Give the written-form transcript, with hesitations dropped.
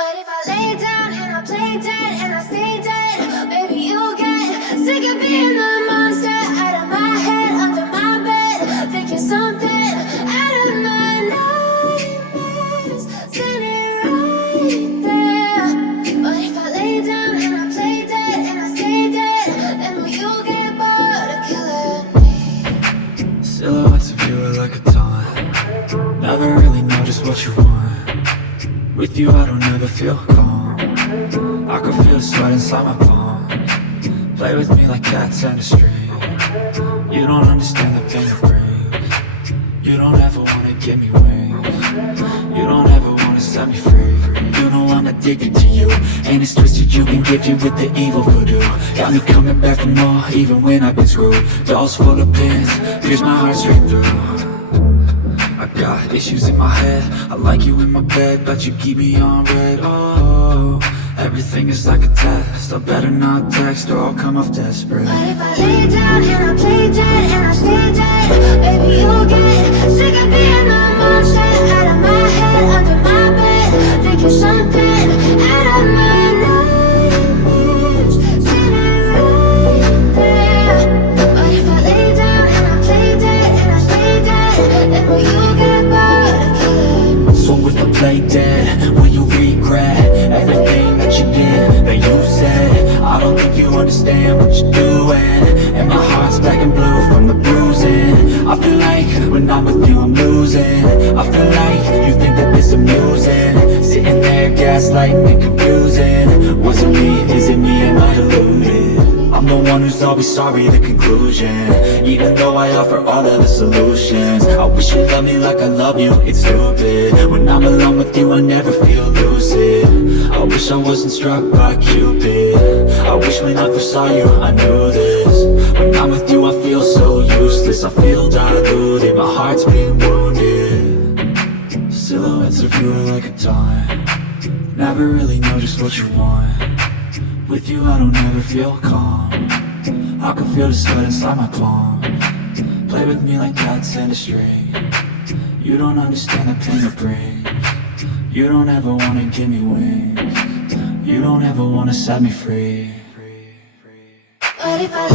But if I lay down and I play dead and I stay dead, maybe you'll get sick of being the monster out of my head, under my bed, thinking something out of my nightmares, standing right there. But if I lay down and I play dead and I stay dead, then will you get bored of killing me? Silhouettes of you are like a taunt. Never really know just what you want. With you I don't ever feel calm. I can feel the sweat inside my palm. Play with me like cats and a string. You don't understand the pain it brings. You don't ever wanna give me wings. You don't ever wanna set me free. You know I'm addicted to you, and it's twisted. You can give you with the evil voodoo. Got me coming back for more, even when I've been screwed. Dolls full of pins, pierce my heart straight through. I got issues in my head. I like you in my bed, but you keep me on red. Oh, everything is like a test. I better not text or I'll come off desperate. But if I lay down and I play dead and I stay dead, baby you'll get sick of being the monster out of my head, under my bed, thinking something out of my nightmares, standing right there. But if I lay down and I play dead and I stay dead, then will you get bored of killing me? So if I play dead, will you regret everything that you did, that you said? I don't think you understand what you're doing, and my heart's black and blue from the bruising. I feel like when I'm with you I'm losing. I feel like you think that this amusing, sitting there gaslighting and confusing. Was it me? Is it me? Am I deluded? I'm the one who's always sorry, the conclusion. Even though I offer all of the solutions, I wish you loved me like I love you, it's stupid. When I'm alone with you I never feel lucid. I wish I wasn't struck by Cupid. I wish when I first saw you I knew this. When I'm with you I feel so useless. I feel diluted, my heart's being wounded. Silhouettes of you are like a taunt. Never really know just what you want. With you I don't ever feel calm. I can feel the sweat inside my palm. Play with me like cats and a string. You don't understand the pain it brings. You don't ever wanna give me wings. You don't ever wanna set me free. But if I